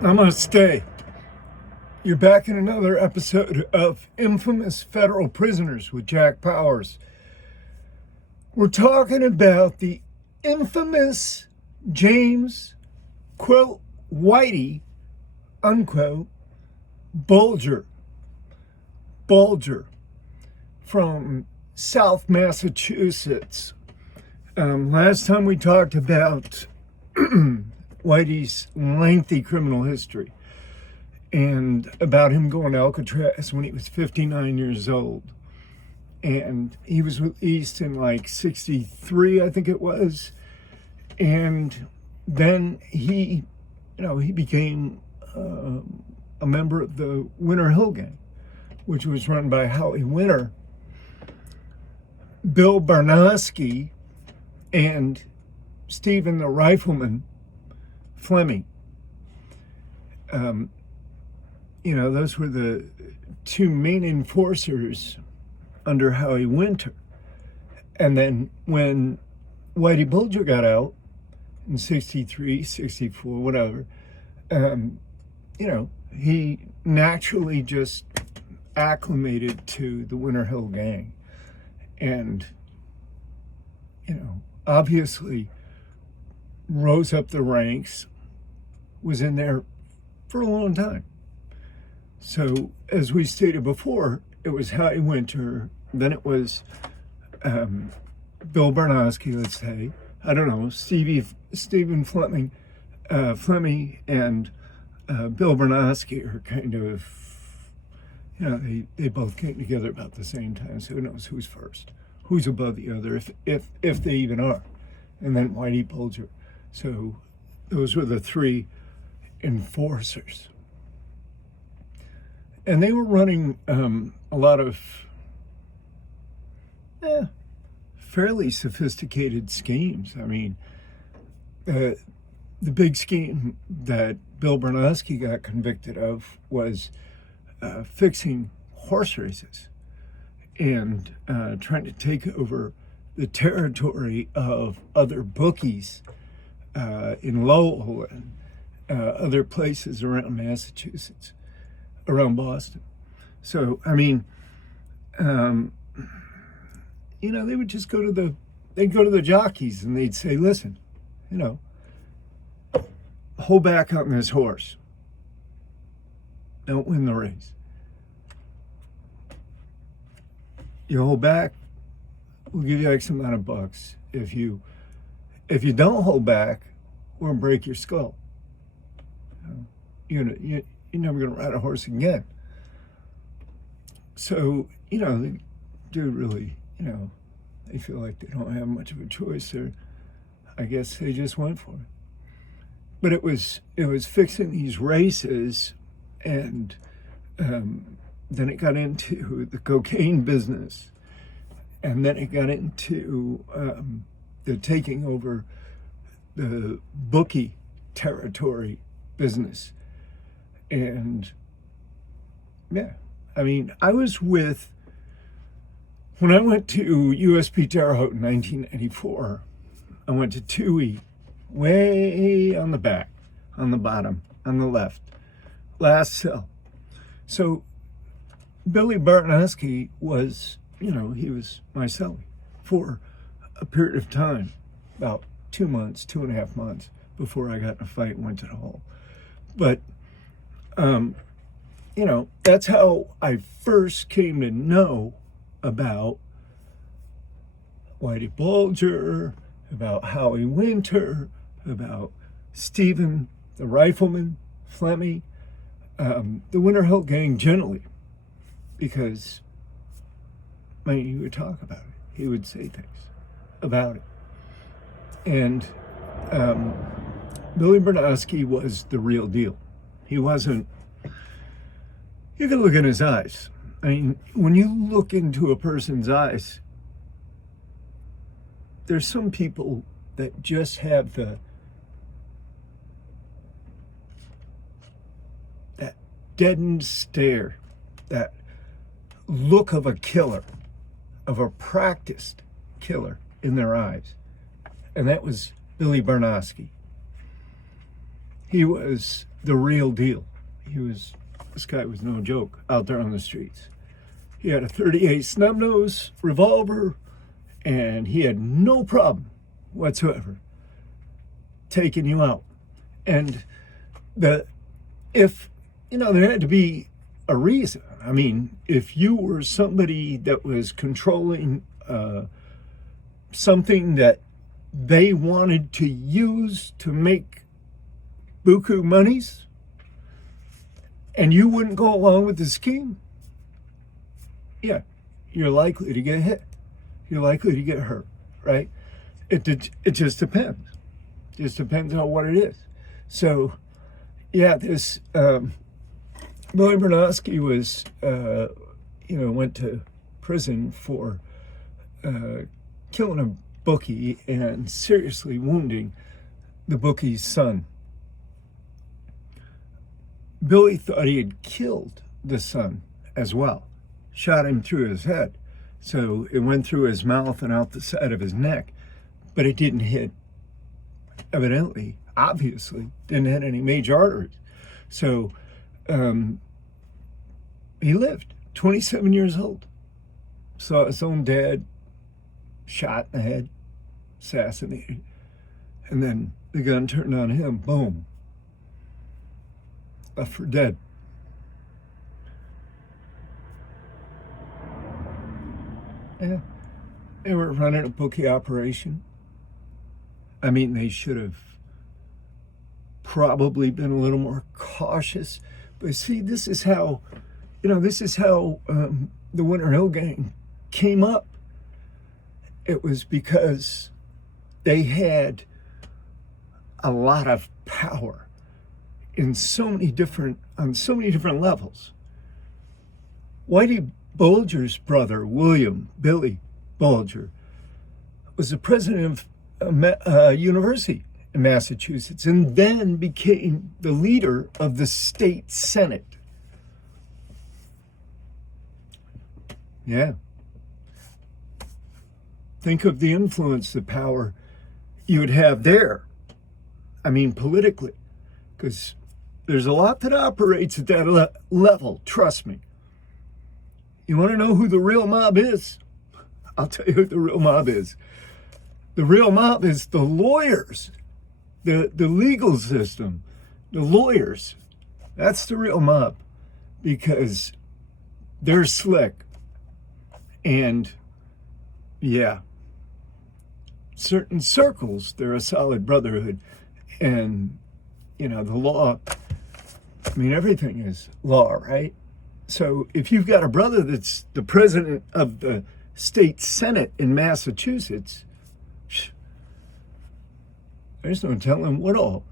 Namaste. You're back in another episode of Infamous Federal Prisoners with Jack Powers. We're talking about the infamous James, quote, Whitey, unquote, Bulger from South Massachusetts. Last time we talked about Whitey's lengthy criminal history and about him going to Alcatraz when he was 59 years old. And he was released in like 63, I think it was. And then he became a member of the Winter Hill Gang, which was run by Howie Winter, Bill Barnowski, and Stephen the Rifleman Fleming. Those were the two main enforcers under Howie Winter. And then when Whitey Bulger got out in 63, 64, whatever, he naturally just acclimated to the Winter Hill Gang. And, obviously rose up the ranks, was in there for a long time. So, as we stated before, it was Howie Winter, then it was Bill Barnowski, let's say. I don't know, Stephen Fleming and Bill Barnowski are kind of, they both came together about the same time, so who knows who's first, who's above the other, if they even are. And then Whitey Bulger. So those were the three enforcers. And they were running a lot of fairly sophisticated schemes. I mean, the big scheme that Bill Barnowski got convicted of was fixing horse races and trying to take over the territory of other bookies in Lowell and other places around Massachusetts, around Boston. So, I mean, they would just they'd go to the jockeys and they'd say, listen, hold back on this horse. Don't win the race. You hold back, we'll give you X amount of bucks. If you don't hold back, we're gonna break your skull. You're never gonna ride a horse again. So, the dude really, they feel like they don't have much of a choice there. I guess they just went for it. But it was fixing these races, and then it got into the cocaine business, and then it got into the taking over the bookie territory business. And I was when I went to USP Terre Haute in 1994, I went to 2E, way on the back, on the bottom, on the left, last cell. So Billy Bartnowski was, he was my cellie for a period of time, about 2 months, 2.5 months, before I got in a fight and went to the hole. But, that's how I first came to know about Whitey Bulger, about Howie Winter, about Stephen the Rifleman Fleming, the Winter Hill Gang generally, because he would talk about it. He would say things about it. And Billy Barnowski was the real deal. He wasn't, you could look in his eyes. When you look into a person's eyes, there's some people that just have that deadened stare, that look of a killer, of a practiced killer in their eyes. And that was Billy Barnowski. He was the real deal. This guy was no joke out there on the streets. He had a .38 snub-nose revolver, and he had no problem whatsoever taking you out. And there had to be a reason. I mean, if you were somebody that was controlling something that they wanted to use to make buku monies, and you wouldn't go along with the scheme, yeah, you're likely to get hit. You're likely to get hurt, right? It just depends. It just depends on what it is. So, yeah, this Billy Bernowski was, went to prison for killing a bookie and seriously wounding the bookie's son. Billy thought he had killed the son as well, shot him through his head. So it went through his mouth and out the side of his neck, but it didn't hit, obviously, didn't hit any major arteries. So he lived, 27 years old. Saw his own dad shot in the head, assassinated, and then the gun turned on him, boom, left for dead. Yeah, they were running a bookie operation. I mean, they should have probably been a little more cautious. But see, this is how the Winter Hill Gang came up. It was because they had a lot of power on so many different levels. Whitey Bulger's brother, William Billy Bulger, was the president of a university in Massachusetts and then became the leader of the state senate. Yeah. Think of the influence, the power you would have there. I mean, politically, because there's a lot that operates at that level, trust me. You want to know who the real mob is? I'll tell you who the real mob is. The real mob is the lawyers, the legal system, the lawyers. That's the real mob, because they're slick. And yeah, certain circles, they're a solid brotherhood. And, the law, I mean, everything is law, right? So if you've got a brother that's the president of the state senate in Massachusetts, there's no telling what all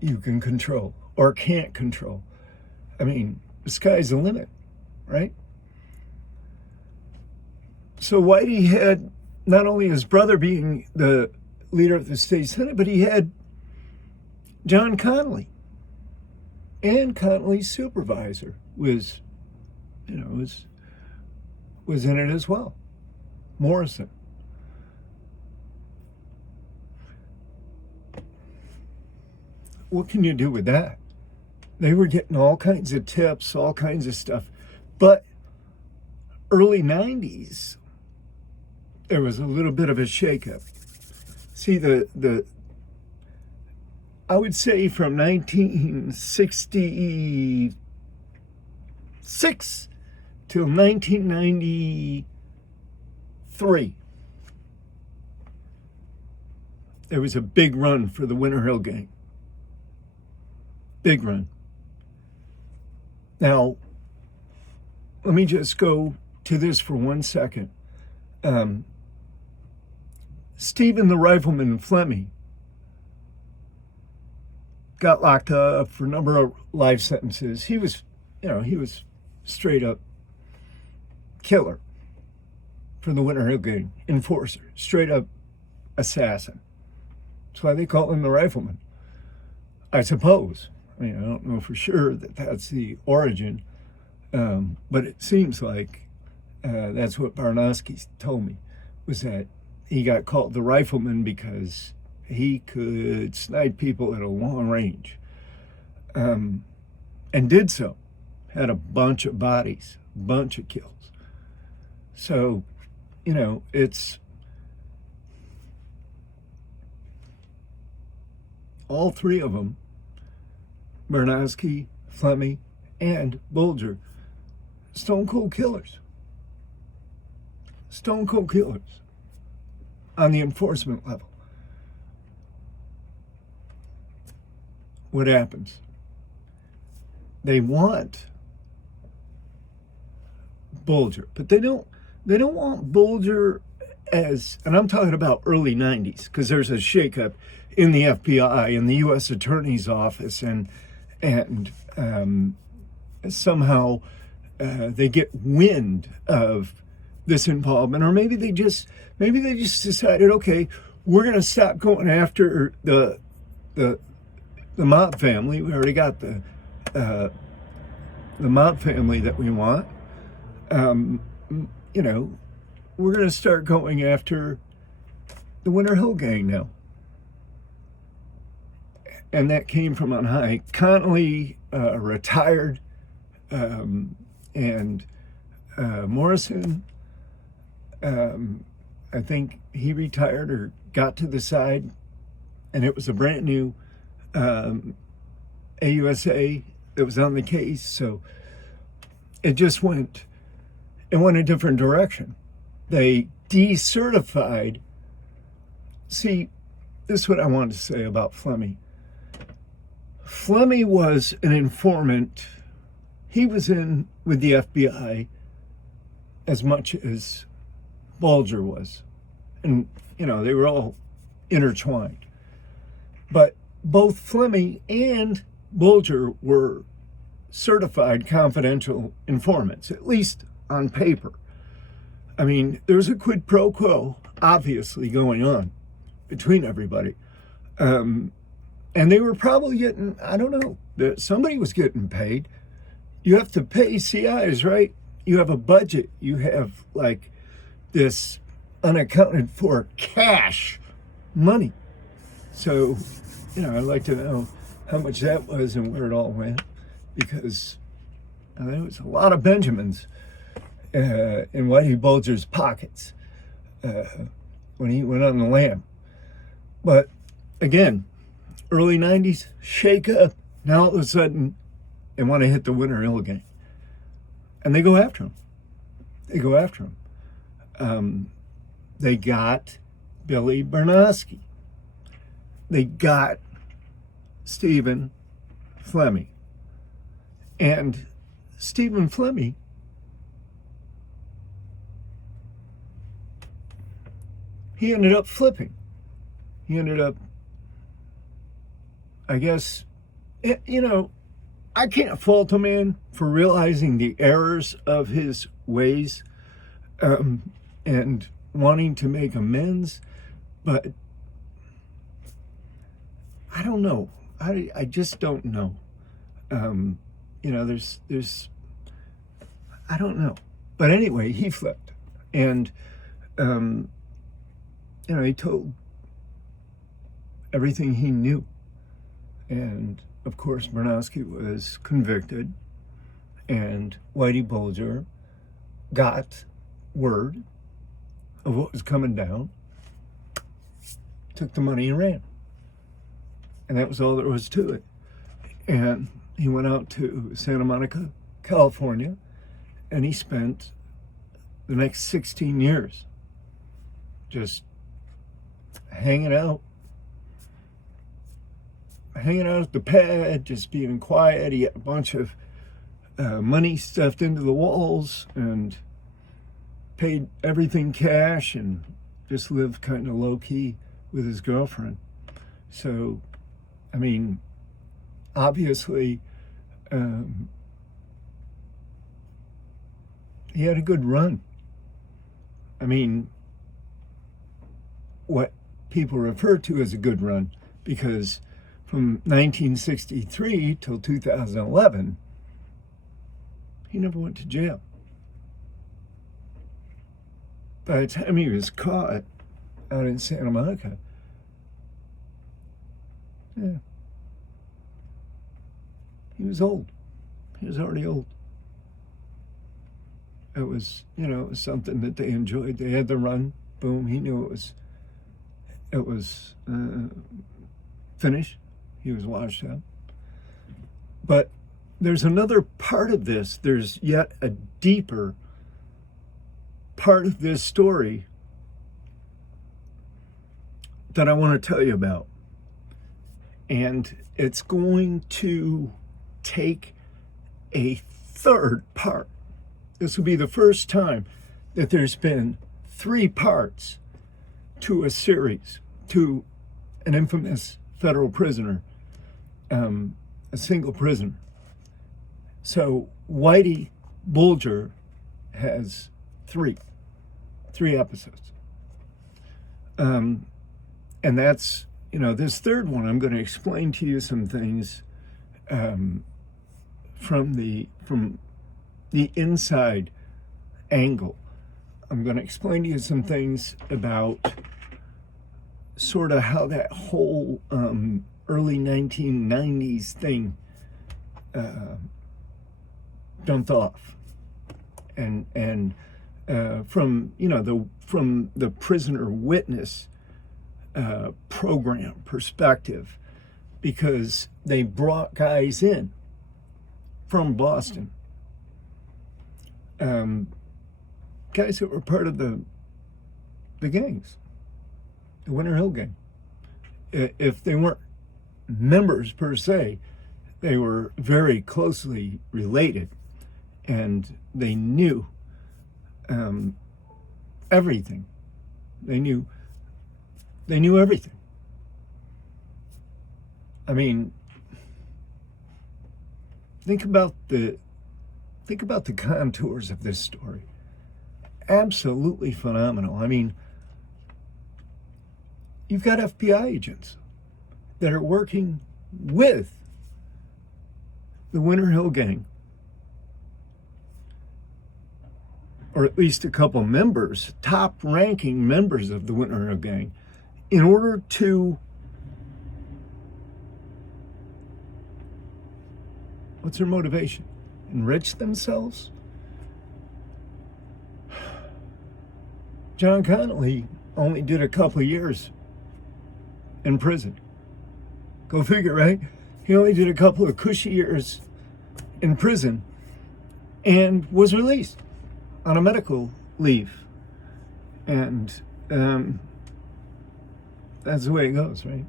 you can control or can't control. I mean, the sky's the limit, right? So Whitey had not only his brother being the leader of the state senate, but he had John Connolly, and Connolly's supervisor was in it as well, Morrison. What can you do with that? They were getting all kinds of tips, all kinds of stuff. But early 90s, there was a little bit of a shakeup. See, I would say from 1966 till 1993, there was a big run for the Winter Hill Gang. Big run. Now, let me just go to this for 1 second. Stephen the Rifleman Fleming got locked up for a number of life sentences. He was straight up killer for the Winter Hill Gang, enforcer, straight up assassin. That's why they call him the Rifleman, I suppose. I mean, I don't know for sure that that's the origin, but it seems like that's what Barnowski told me, was that he got called the Rifleman because He could snipe people at a long range, and did so. Had a bunch of bodies, bunch of kills. So, it's all three of them, Bernowski, Fleming, and Bulger, stone cold killers. Stone cold killers on the enforcement level. What happens? They want Bulger, but they don't want Bulger as, and I'm talking about early 90s, because there's a shakeup in the FBI and the U.S. Attorney's Office, and somehow they get wind of this involvement, or maybe they just decided, okay, we're going to stop going after the Mott family. We already got the Mott family that we want. We're going to start going after the Winter Hill Gang now. And that came from on high. Connolly retired, and Morrison, I think he retired or got to the side, and it was a brand new AUSA that was on the case. So it just went a different direction. They decertified. See, this is what I wanted to say about Fleming. Fleming was an informant. He was in with the FBI as much as Bulger was. And, they were all intertwined. But both Fleming and Bulger were certified confidential informants, at least on paper. I mean, there was a quid pro quo, obviously, going on between everybody. And they were probably getting, I don't know, somebody was getting paid. You have to pay CIs, right? You have a budget. You have, like, this unaccounted for cash money. So, I'd like to know how much that was and where it all went, because there was a lot of Benjamins in Whitey Bulger's pockets when he went on the lam. But again, early 90s, shake up. Now all of a sudden, they want to hit the Winter Hill Gang. And they go after him. They got Billy Bernowski. They got Stephen Fleming. And Stephen Fleming, he ended up flipping. He ended up, I guess, I can't fault a man for realizing the errors of his ways and wanting to make amends, but I don't know. I just don't know. There's I don't know. But anyway, he flipped. And, he told everything he knew. And, of course, Bernowski was convicted. And Whitey Bulger got word of what was coming down, took the money and ran. And that was all there was to it. And he went out to Santa Monica, California, and he spent the next 16 years just hanging out at the pad, just being quiet. He had a bunch of money stuffed into the walls and paid everything cash and just lived kind of low-key with his girlfriend. So, I mean, obviously, he had a good run. I mean, what people refer to as a good run, because from 1963 till 2011, he never went to jail. By the time he was caught out in Santa Monica, Yeah. He was old. He was already old. It was, it was something that they enjoyed. They had the run. Boom. He knew it was finished. He was washed up. But there's another part of this. There's yet a deeper part of this story that I want to tell you about. And it's going to take a third part. This will be the first time that there's been 3 parts to a series, to an infamous federal prisoner, a single prisoner. So Whitey Bulger has 3 episodes. And that's, this third one, I'm going to explain to you some things from the inside angle. I'm going to explain to you some things about sort of how that whole early 1990s thing jumped off, and from the prisoner witness program perspective, because they brought guys in from Boston, guys that were part of the gangs, the Winter Hill Gang. If they weren't members per se, they were very closely related, and they knew everything. They knew everything. I mean, think about the contours of this story. Absolutely phenomenal. I mean, you've got FBI agents that are working with the Winter Hill Gang, or at least a couple members, top-ranking members of the Winter Hill Gang, in order to, what's their motivation? Enrich themselves? John Connolly only did a couple of years in prison. Go figure, right? He only did a couple of cushy years in prison and was released on a medical leave. And that's the way it goes, right?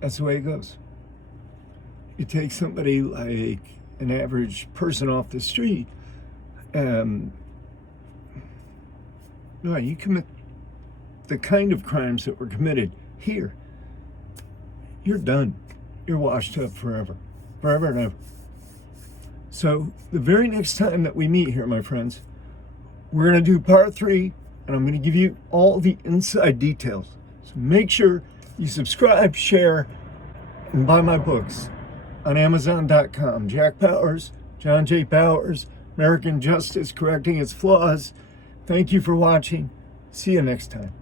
That's the way it goes. You take somebody like an average person off the street, you commit the kind of crimes that were committed here, you're done. You're washed up forever and ever. So the very next time that we meet here, my friends, we're going to do part 3, and I'm going to give you all the inside details. So make sure you subscribe, share, and buy my books on Amazon.com. Jack Powers, John J. Powers, American Justice Correcting Its Flaws. Thank you for watching. See you next time.